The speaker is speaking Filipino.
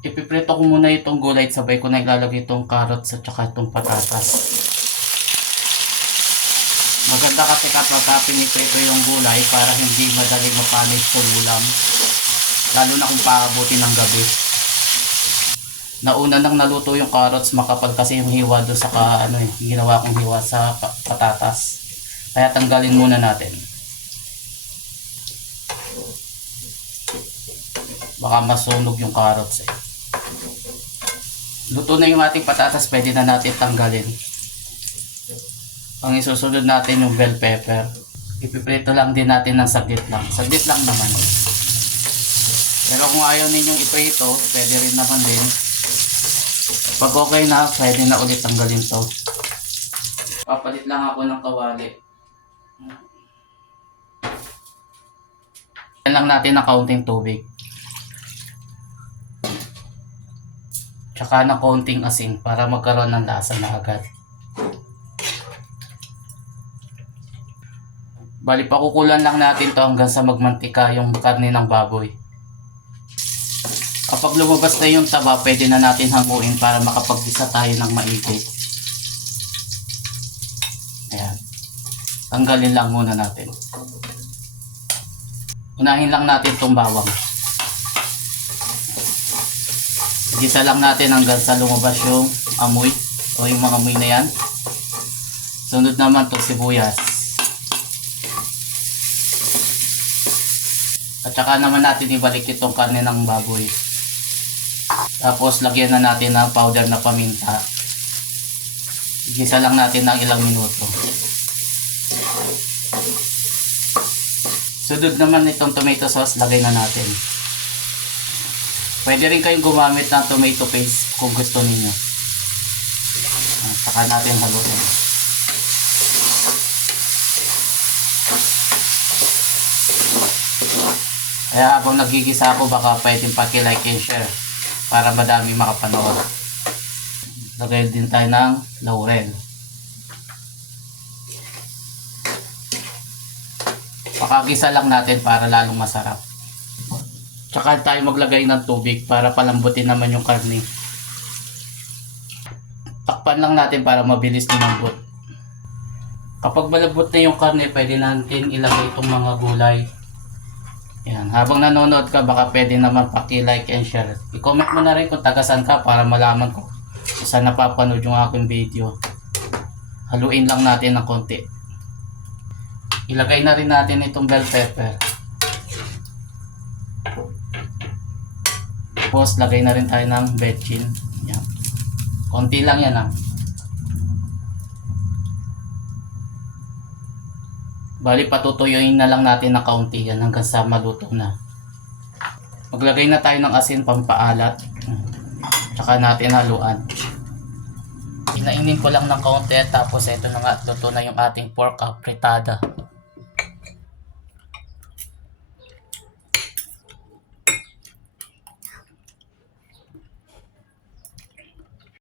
Ipiprito ko muna itong gulay at sabay ko na ilalagay itong carrots at saka itong patatas. Maganda kasi kapag pinipito yung gulay para hindi madaling mapanis sa ulam. Lalo na kung paabutin ng gabi. Nauna nang naluto yung carrots, makapal kasi yung hiwa doon sa ginawa kong hiwa sa patatas. Kaya tanggalin muna natin. Baka masunog yung carrots eh. Luto na yung ating patatas, pwede na natin tanggalin. Ang isusunod natin yung bell pepper. Ipiprito lang din natin ng saglit lang. Saglit lang naman. Pero kung ayaw ninyong iprito, pwede rin naman din. Pag okay na, pwede na ulit tanggalin to. Papalit lang ako ng kawali. Yan lang natin ng kaunting tubig. Tsaka ng kaunting asin para magkaroon ng lasa na agad. Bali, pakukulan lang natin to hanggang sa magmantika yung karne ng baboy. Kapag lumabas na yung taba, pwede na natin hanguin para makapag-gisa tayo ng maigi. Ayan. Tanggalin lang muna natin. Unahin lang natin itong bawang. Gisa lang natin hanggang sa lumabas yung amoy o yung mga amoy na yan. Sunod naman itong sibuyas. At saka naman natin ibalik itong karne ng baboy. Tapos lagyan na natin ng powder na paminta. Gisa lang natin ng ilang minuto. Sunod naman itong tomato sauce, lagay na natin. Pwede rin kayong gumamit ng tomato paste kung gusto niyo. Saka natin haluin. Kaya habang nagigisa ako, baka pwedeng paki-like and share para madami makapanood. Lagay din tayo ng laurel. Pakagisa lang natin para lalong masarap. Tsaka tayo maglagay ng tubig para palambutin naman yung karne. Takpan lang natin para mabilis lumambot. Kapag malambot na yung karne, pwede natin ilagay itong mga gulay. Yan. Habang nanonood ka, baka pwede naman paki-like and share. I-comment mo na rin kung tagasan ka para malaman ko kung saan napapanood yung aking video. Haluin lang natin ng konti. Ilagay na rin natin itong bell pepper. Tapos lagay na rin tayo ng bechin. Yan. Konti lang yan . Bali, patutuyuin na lang natin ng kaunti yan hanggang sa maluto na. Maglagay na tayo ng asin pampaalat. Tsaka natin haluan. Inainin ko lang ng kaunti tapos ito na nga, luto na yung ating pork apritada.